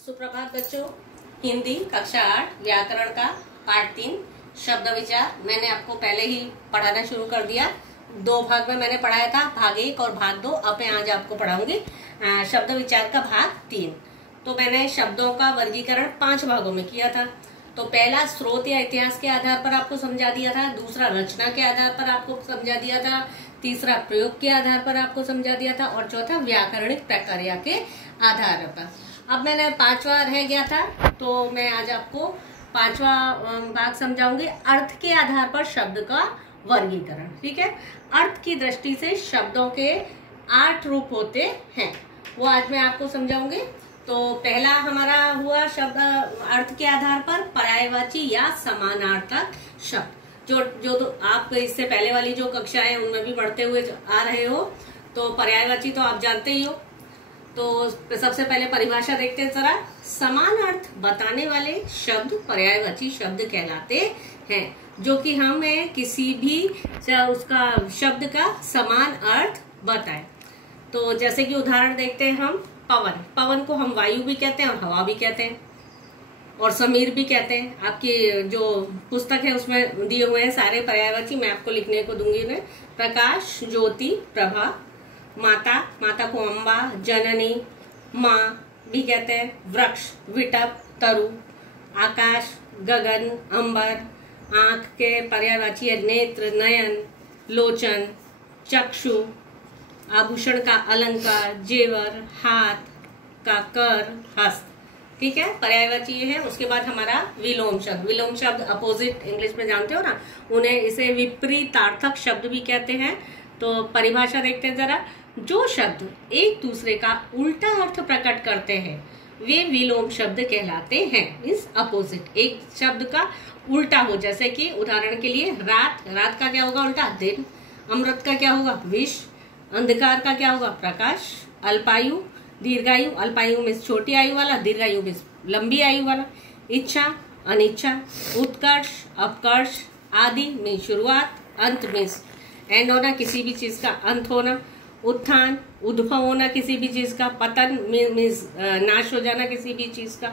सुप्रभात बच्चों। हिंदी कक्षा 8 व्याकरण का पाठ 3 शब्द विचार मैंने आपको पहले ही पढ़ाना शुरू कर दिया। 2 भाग में मैंने पढ़ाया था, भाग 1 और भाग 2। अब मैं आज आपको पढ़ाऊंगी शब्द विचार का भाग 3। तो मैंने शब्दों का वर्गीकरण 5 भागों में किया था। तो पहला स्रोत या इतिहास के आधार पर आपको समझा दिया था, दूसरा रचना के आधार पर आपको समझा दिया था, तीसरा प्रयोग के आधार पर आपको समझा दिया था और चौथा व्याकरणिक प्रक्रिया के आधार पर। अब मैंने 5वां रह गया था, तो मैं आज आपको 5वां भाग समझाऊंगी, अर्थ के आधार पर शब्द का वर्गीकरण। ठीक है, अर्थ की दृष्टि से शब्दों के 8 रूप होते हैं, वो आज मैं आपको समझाऊंगी। तो पहला हमारा हुआ शब्द अर्थ के आधार पर पर्यायवाची या समानार्थक शब्द। जो तो आप इससे पहले वाली जो कक्षा है उनमें भी पढ़ते हुए आ रहे हो, तो पर्यायवाची तो आप जानते ही हो। तो सबसे पहले परिभाषा देखते हैं जरा। समान अर्थ बताने वाले शब्द पर्यायवाची शब्द कहलाते हैं, जो कि हमें किसी भी उसका शब्द का समान अर्थ बताए। तो जैसे कि उदाहरण देखते हैं हम, पवन। पवन को हम वायु भी कहते हैं और हवा भी कहते हैं और समीर भी कहते हैं। आपकी जो पुस्तक है उसमें दिए हुए हैं सारे पर्यायवाची, मैं आपको लिखने को दूंगी उन्हें। प्रकाश, ज्योति, प्रभा। माता, माता को अम्बा, जननी, माँ भी कहते हैं। वृक्ष, विटप, तरु। आकाश, गगन, अंबर। आंख के पर्यायवाची है नेत्र, नयन, लोचन, चक्षु। आभूषण का अलंकार, जेवर। हाथ का कर, हस्त। ठीक है, पर्यायवाची है। उसके बाद हमारा विलोम शब्द। विलोम शब्द अपोजिट इंग्लिश में जानते हो ना, उन्हें इसे विपरीतार्थक शब्द भी कहते हैं। तो परिभाषा देखते हैं जरा। जो शब्द एक दूसरे का उल्टा अर्थ प्रकट करते हैं वे विलोम शब्द कहलाते हैं। मीन्स अपोजिट, एक शब्द का उल्टा हो। जैसे कि उदाहरण के लिए रात, रात का क्या होगा उल्टा? दिन। अमृत का क्या होगा? विष। अंधकार का क्या होगा? प्रकाश। अल्पायु, दीर्घायु। अल्पायु में छोटी आयु वाला, दीर्घायु में लंबी आयु वाला। इच्छा, अनिच्छा। उत्कर्ष, अपकर्ष। आदि में शुरुआत, अंत में एंड होना, किसी भी चीज का अंत होना। उत्थान, उद्भव होना किसी भी चीज का। पतन मीन्स नाश हो जाना किसी भी चीज का।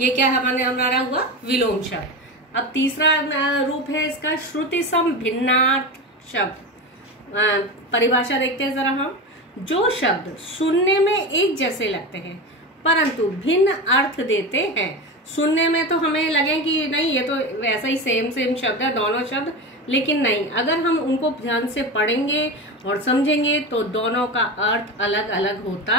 ये क्या हमारा हुआ? विलोम शब्द। अब तीसरा रूप है इसका श्रुति सम भिन्नार्थ शब्द। परिभाषा देखते हैं जरा हम। जो शब्द सुनने में एक जैसे लगते हैं परंतु भिन्न अर्थ देते हैं। सुनने में तो हमें लगे कि नहीं ये तो वैसा ही सेम शब्द है दोनों शब्द, लेकिन नहीं, अगर हम उनको ध्यान से पढ़ेंगे और समझेंगे तो दोनों का अर्थ अलग अलग होता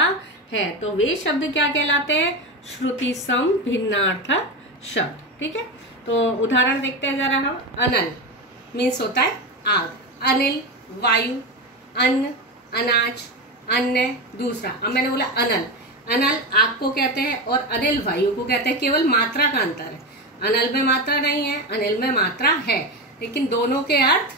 है। तो वे शब्द क्या कहलाते हैं? श्रुति सम भिन्नार्थक शब्द। ठीक है, तो उदाहरण देखते हैं जरा हम। अनल मीन्स होता है आग। अनिल वायु। अन्न अनाज। अन्य दूसरा। अब मैंने बोला अनल, अनल आग को कहते हैं और अनिल वायु को कहते हैं। केवल मात्रा का अंतर है। अनल में मात्रा नहीं है, अनिल में मात्रा है, लेकिन दोनों के अर्थ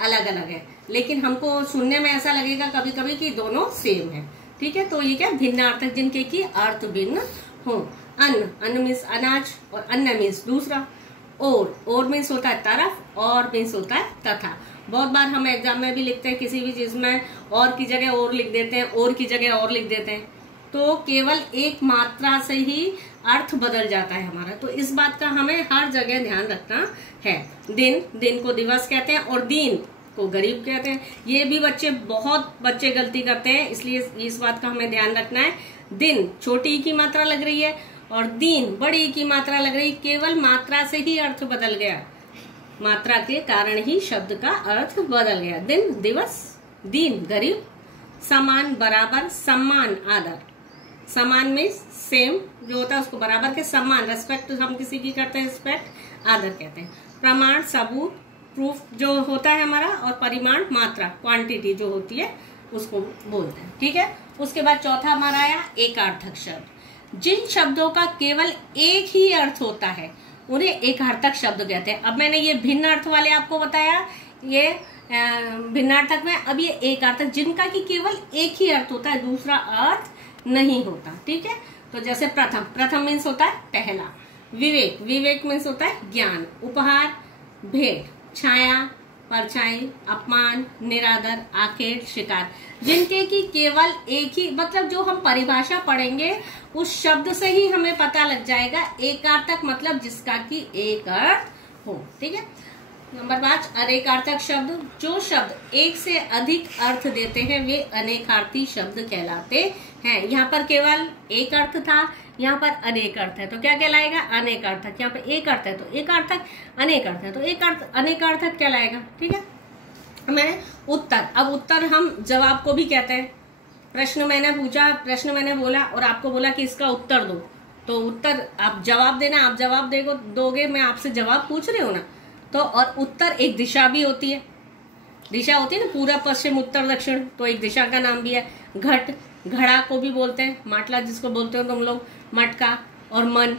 अलग अलग है। लेकिन हमको सुनने में ऐसा लगेगा कभी कभी कि दोनों सेम है। ठीक है, तो ये क्या भिन्नार्थक जिनके की अर्थ भिन्न हो। अन्न, अन्न मीन्स अनाज और अन्य मीन्स दूसरा। और मीन्स होता है तरफ, और मीन्स होता है तथा। बहुत बार हम एग्जाम में भी लिखते हैं किसी भी चीज में और की जगह और लिख देते हैं, और की जगह और लिख देते हैं, तो केवल एक मात्रा से ही अर्थ बदल जाता है हमारा। तो इस बात का हमें हर जगह ध्यान रखना है। दिन, दिन को दिवस कहते हैं और दीन को गरीब कहते हैं। ये भी बहुत बच्चे गलती करते हैं, इसलिए इस बात का हमें ध्यान रखना है। दिन छोटी की मात्रा लग रही है और दीन बड़ी की मात्रा लग रही है। केवल मात्रा से ही अर्थ बदल गया, मात्रा के कारण ही शब्द का अर्थ बदल गया। दिन दिवस, दीन गरीब। समान बराबर, सम्मान आदर। समान में सेम जो होता है उसको बराबर के सम्मान, रेस्पेक्ट हम किसी की करते हैं, रिस्पेक्ट आदर कहते हैं। प्रमाण सबूत, प्रूफ जो होता है हमारा, और परिमाण मात्रा, क्वांटिटी जो होती है उसको बोलते हैं। ठीक है, उसके बाद चौथा हमारा आया एकार्थक शब्द। जिन शब्दों का केवल एक ही अर्थ होता है उन्हें एकार्थक शब्द कहते हैं। अब मैंने ये भिन्न अर्थ वाले आपको बताया, ये भिन्नार्थक में। अब ये एकार्थक जिनका कि केवल एक ही अर्थ होता है, दूसरा अर्थ नहीं होता। ठीक है, तो जैसे प्रथम, प्रथम मीन्स होता है पहला। विवेक, विवेक मीन्स होता है ज्ञान। उपहार, भेंट, छाया, परछाई, अपमान, निरादर, आखेट, शिकार, जिनके की केवल एक ही मतलब जो हम परिभाषा पढ़ेंगे उस शब्द से ही हमें पता लग जाएगा एकार्थक मतलब जिसका की एक अर्थ हो। ठीक है। नंबर 5, अनेकार्थक शब्द। जो शब्द एक से अधिक अर्थ देते हैं वे अनेकार्थी शब्द कहलाते हैं। यहाँ पर केवल एक अर्थ था, यहाँ पर अनेक अर्थ है तो क्या कहलाएगा? अनेकार्थक। यहाँ पर एक अर्थ है तो एकार्थक, अनेक अर्थ है तो एक अर्थ अनेकार्थक कहलाएगा। ठीक है। मैंने उत्तर, अब उत्तर हम जवाब को भी कहते हैं। प्रश्न मैंने पूछा, प्रश्न मैंने बोला और आपको बोला कि इसका उत्तर दो, तो उत्तर आप जवाब देना, आप जवाब दोगे, मैं आपसे जवाब पूछ रही हूँ ना। तो और उत्तर एक दिशा भी होती है, दिशा होती है ना, पूरब पश्चिम उत्तर दक्षिण, तो एक दिशा का नाम भी है। घट, घड़ा को भी बोलते हैं, माटला जिसको बोलते हो तुम लोग, मटका। और मन,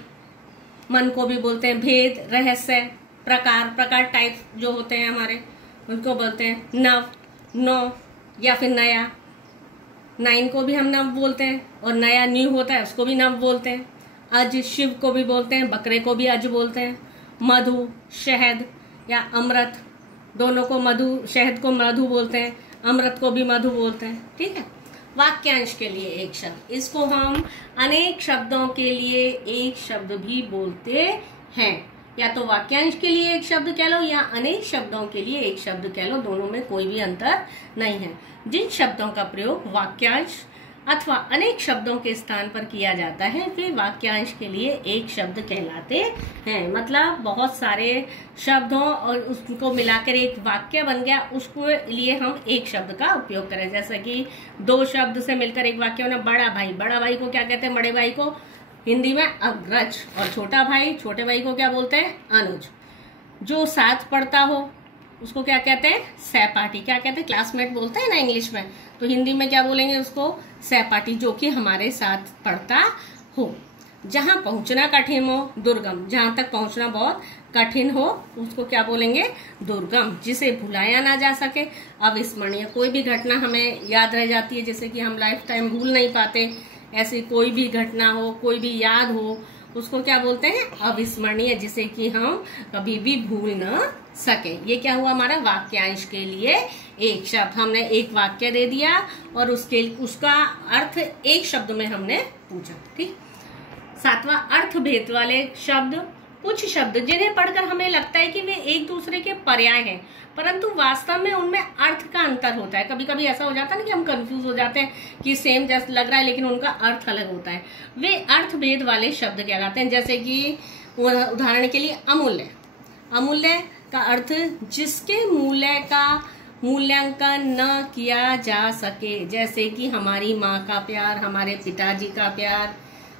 मन को भी बोलते हैं। भेद, रहस्य, प्रकार, प्रकार टाइप जो होते हैं हमारे उनको बोलते हैं। नव, नौ या फिर नया, नाइन को भी हम नव बोलते हैं और नया न्यू होता है उसको भी नव बोलते हैं। अज, शिव को भी बोलते हैं, बकरे को भी अज बोलते हैं। मधु, शहद या अमृत, दोनों को मधु, शहद को मधु बोलते हैं, अमृत को भी मधु बोलते हैं। ठीक है। वाक्यांश के लिए एक शब्द, इसको हम अनेक शब्दों के लिए एक शब्द भी बोलते हैं। या तो वाक्यांश के लिए एक शब्द कह लो या अनेक शब्दों के लिए एक शब्द कह लो, दोनों में कोई भी अंतर नहीं है। जिन शब्दों का प्रयोग वाक्यांश अथवा अनेक शब्दों के स्थान पर किया जाता है वे वाक्यांश के लिए एक शब्द कहलाते हैं। मतलब बहुत सारे शब्दों और उसको मिलाकर एक वाक्य बन गया, उसको लिए हम एक शब्द का उपयोग करें। जैसे कि दो शब्द से मिलकर एक वाक्य होना। बड़ा भाई, बड़ा भाई को क्या कहते हैं? बड़े भाई को हिंदी में अग्रज। और छोटा भाई, छोटे भाई को क्या बोलते हैं? अनुज। जो साथ पढ़ता हो उसको क्या कहते हैं? सहपाठी। क्या कहते हैं? क्लासमेट बोलते हैं ना इंग्लिश में, तो हिंदी में क्या बोलेंगे उसको? सहपाठी, जो कि हमारे साथ पढ़ता हो। जहां पहुंचना कठिन हो, दुर्गम, जहां तक पहुंचना बहुत कठिन हो उसको क्या बोलेंगे? दुर्गम। जिसे भुलाया ना जा सके, अविस्मरणीय, कोई भी घटना हमें याद रह जाती है जैसे कि हम लाइफ टाइम भूल नहीं पाते, ऐसी कोई भी घटना हो, कोई भी याद हो, उसको क्या बोलते हैं? अविस्मरणीय, जिसे कि हम कभी भी भूल न सके। ये क्या हुआ हमारा? वाक्यांश के लिए एक शब्द। हमने एक वाक्य दे दिया और उसका अर्थ एक शब्द में हमने पूछा। ठीक। 7वां, अर्थ भेद वाले शब्द। कुछ शब्द जिन्हें पढ़कर हमें लगता है कि वे एक दूसरे के पर्याय हैं, परंतु वास्तव में उनमें अर्थ का अंतर होता है। कभी कभी ऐसा हो जाता है ना कि हम कंफ्यूज हो जाते हैं कि सेम जैसा लग रहा है लेकिन उनका अर्थ अलग होता है। वे अर्थ भेद वाले शब्द कहलाते हैं। जैसे कि उदाहरण के लिए अमूल्य। अमूल्य का अर्थ जिसके मूल्य का मूल्यांकन न किया जा सके। जैसे कि हमारी माँ का प्यार, हमारे पिताजी का प्यार,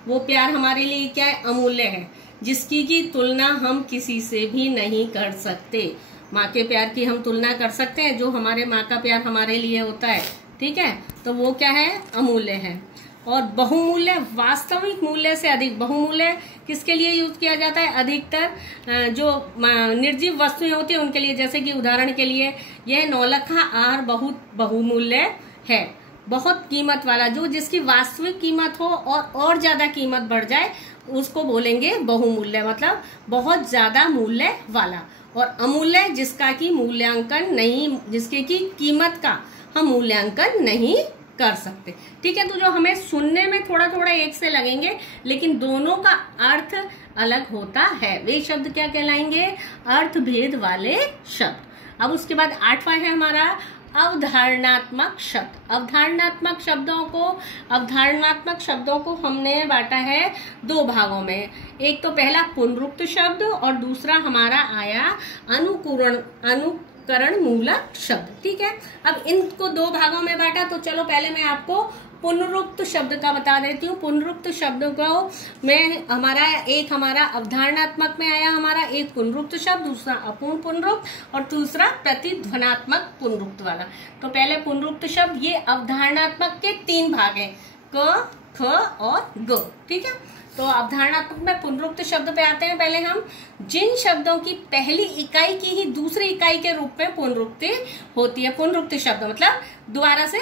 वो प्यार हमारे लिए क्या है? अमूल्य है, जिसकी की तुलना हम किसी से भी नहीं कर सकते। माँ के प्यार की हम तुलना कर सकते हैं, जो हमारे माँ का प्यार हमारे लिए होता है। ठीक है, तो वो क्या है? अमूल्य है। और बहुमूल्य, वास्तविक मूल्य से अधिक। बहुमूल्य किसके लिए यूज किया जाता है? अधिकतर जो निर्जीव वस्तुएं होती है उनके लिए। जैसे कि उदाहरण के लिए यह नौलखा आहार बहुत बहुमूल्य है, बहुत कीमत वाला, जो जिसकी वास्तविक कीमत हो और ज्यादा कीमत बढ़ जाए उसको बोलेंगे बहुमूल्य, मतलब बहुत ज्यादा मूल्य वाला। और अमूल्य जिसका की मूल्यांकन नहीं, जिसके की कीमत का हम मूल्यांकन नहीं कर सकते। ठीक है। तो जो हमें सुनने में थोड़ा थोड़ा एक से लगेंगे लेकिन दोनों का अर्थ अलग होता है, वे शब्द क्या कहलाएंगे? अर्थ भेद वाले शब्द। अब उसके बाद 8वां है हमारा अवधारणात्मक शब्द। अवधारणात्मक शब्दों को हमने बांटा है दो भागों में। एक तो पहला पुनरुक्त शब्द और दूसरा हमारा आया अनुकरण मूलक शब्द। ठीक है। अब इनको दो भागों में बांटा, तो चलो पहले मैं आपको पुनरुक्त शब्द का बता देती हूँ। पुनरुक्त शब्द को में हमारा अवधारणात्मक में आया हमारा एक पुनरुक्त शब्द, दूसरा अपूर्ण पुनरुक्त और दूसरा प्रतिध्वनात्मक पुनरुक्त वाला। तो पहले पुनरुक्त शब्द, ये अवधारणात्मक के 3 भाग हैं, क, ख और ग। ठीक है। तो अवधारणात्मक में पुनरुक्त शब्द पे आते हैं। पहले हम जिन शब्दों की पहली इकाई की ही दूसरी इकाई के रूप में पुनरुक्ति होती है। पुनरुक्त शब्द मतलब दोबारा से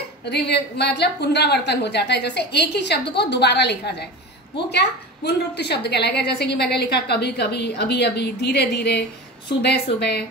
मतलब पुनरावर्तन हो जाता है, जैसे एक ही शब्द को दोबारा लिखा जाए, वो क्या पुनरुक्त शब्द कहलाएगा। जैसे कि मैंने लिखा कभी कभी, अभी अभी, धीरे धीरे, सुबह सुबह,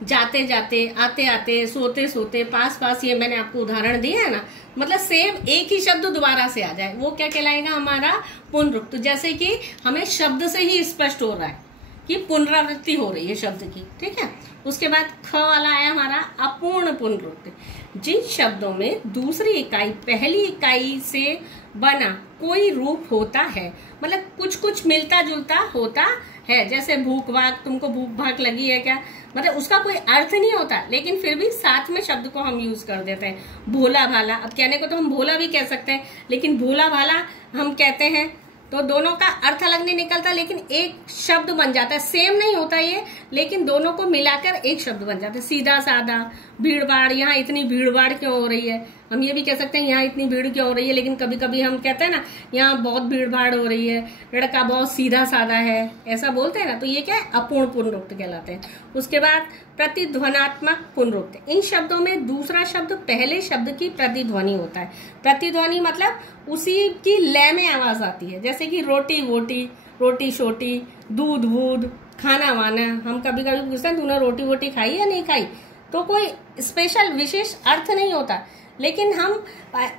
जाते जाते, आते आते, सोते सोते, पास पास, ये मैंने आपको उदाहरण दिए है ना। मतलब सेम एक ही शब्द दोबारा से आ जाए, वो क्या कहलाएगा? हमारा पुनरुक्त। जैसे कि हमें शब्द से ही स्पष्ट हो रहा है कि पुनरावृत्ति हो रही है शब्द की, ठीक है। उसके बाद ख वाला आया हमारा अपूर्ण पुनरुक्त। जिन शब्दों में दूसरी इकाई पहली इकाई से बना कोई रूप होता है, मतलब कुछ कुछ मिलता जुलता होता है, जैसे भूख भाग, तुमको भूख भाग लगी है क्या, मतलब उसका कोई अर्थ नहीं होता, लेकिन फिर भी साथ में शब्द को हम यूज कर देते हैं। भोला भाला, अब कहने को तो हम भोला भी कह सकते हैं, लेकिन भोला भाला हम कहते हैं तो दोनों का अर्थ अलग नहीं निकलता, लेकिन एक शब्द बन जाता है। सेम नहीं होता ये, लेकिन दोनों को मिलाकर एक शब्द बन जाता है। सीधा साधा, भीड़ भाड़, यहाँ इतनी भीड़ भाड़ क्यों हो रही है, हम ये भी कह सकते हैं यहाँ इतनी भीड़ क्यों हो रही है, लेकिन कभी कभी हम कहते हैं ना यहाँ बहुत भीड़ भाड़ हो रही है, लड़का बहुत सीधा साधा है, ऐसा बोलते हैं ना, तो ये क्या है? अपूर्ण पुनरुक्त कहलाते हैं। उसके बाद प्रतिध्वनात्मक पुनरुक्त। इन शब्दों में दूसरा शब्द पहले शब्द की प्रतिध्वनि होता है। प्रतिध्वनि मतलब उसी की लय में आवाज आती है, जैसे कि रोटी वोटी, रोटी शोटी, दूध वूध, खाना वाना। हम कभी कभी पूछते हैं तूने रोटी वोटी खाई या नहीं खाई, तो कोई स्पेशल विशेष अर्थ नहीं होता, लेकिन हम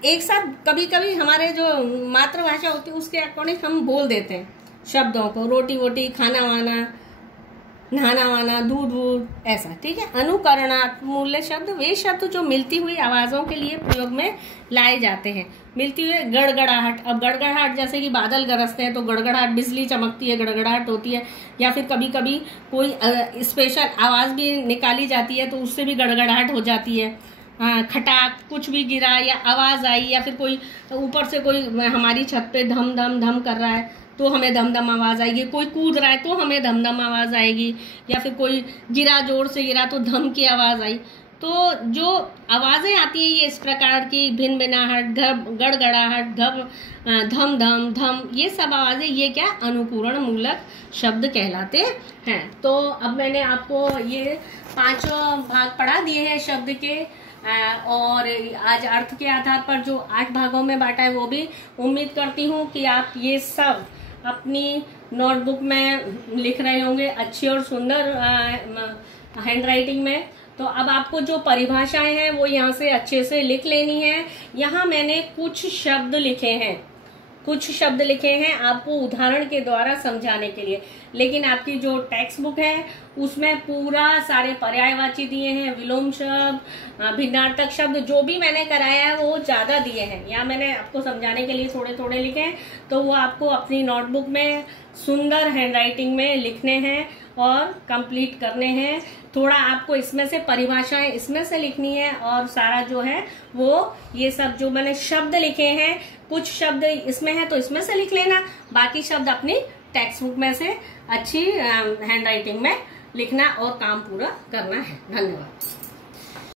एक साथ कभी कभी हमारे जो मातृभाषा होती है उसके अकॉर्डिंग हम बोल देते हैं शब्दों को, रोटी वोटी, खाना वाना, नहाना वाना, दूध वूध, ऐसा, ठीक है। अनुकरणात्मक मूल्य शब्द वे शब्द जो मिलती हुई आवाजों के लिए प्रयोग में लाए जाते हैं। मिलती हुई गड़गड़ाहट, अब गड़गड़ाहट जैसे कि बादल गरजते हैं तो गड़गड़ाहट, बिजली चमकती है गड़गड़ाहट होती है, या फिर कभी कभी कोई स्पेशल आवाज भी निकाली जाती है तो उससे भी गड़गड़ाहट हो जाती है। खटाक, कुछ भी गिरा या आवाज आई, या फिर कोई ऊपर से कोई हमारी छत पे धम धम धम कर रहा है तो हमें धम धम आवाज आएगी, कोई कूद रहा है तो हमें धम धम आवाज आएगी, या फिर कोई गिरा, जोर से गिरा तो धम की आवाज आई। तो जो आवाजें आती है ये इस प्रकार की भिन भिनाहट, गड़गड़ाहट, धम धम धम, ये सब आवाजें, ये क्या? अनुकूरण मूलक शब्द कहलाते हैं। तो अब मैंने आपको ये 5 भाग पढ़ा दिए हैं शब्द के, और आज अर्थ के आधार पर जो 8 भागों में बांटा है वो भी उम्मीद करती हूँ कि आप ये सब अपनी नोटबुक में लिख रहे होंगे अच्छी और सुंदर हैंडराइटिंग में। तो अब आपको जो परिभाषाएं हैं वो यहाँ से अच्छे से लिख लेनी है। यहाँ मैंने कुछ शब्द लिखे हैं आपको उदाहरण के द्वारा समझाने के लिए, लेकिन आपकी जो टेक्स्ट बुक है उसमें पूरा सारे पर्यायवाची दिए हैं, विलोम शब्द, भिन्नार्थक शब्द, जो भी मैंने कराया है वो ज्यादा दिए हैं। यहाँ मैंने आपको समझाने के लिए थोड़े थोड़े लिखे हैं, तो वो आपको अपनी नोटबुक में सुंदर हैंडराइटिंग में लिखने हैं और कंप्लीट करने हैं। थोड़ा आपको इसमें से परिभाषाएं इसमें से लिखनी है, और सारा जो है वो ये सब जो मैंने शब्द लिखे हैं, कुछ शब्द इसमें है तो इसमें से लिख लेना, बाकी शब्द अपनी टेक्स्ट बुक में से अच्छी हैंडराइटिंग में लिखना और काम पूरा करना है। धन्यवाद।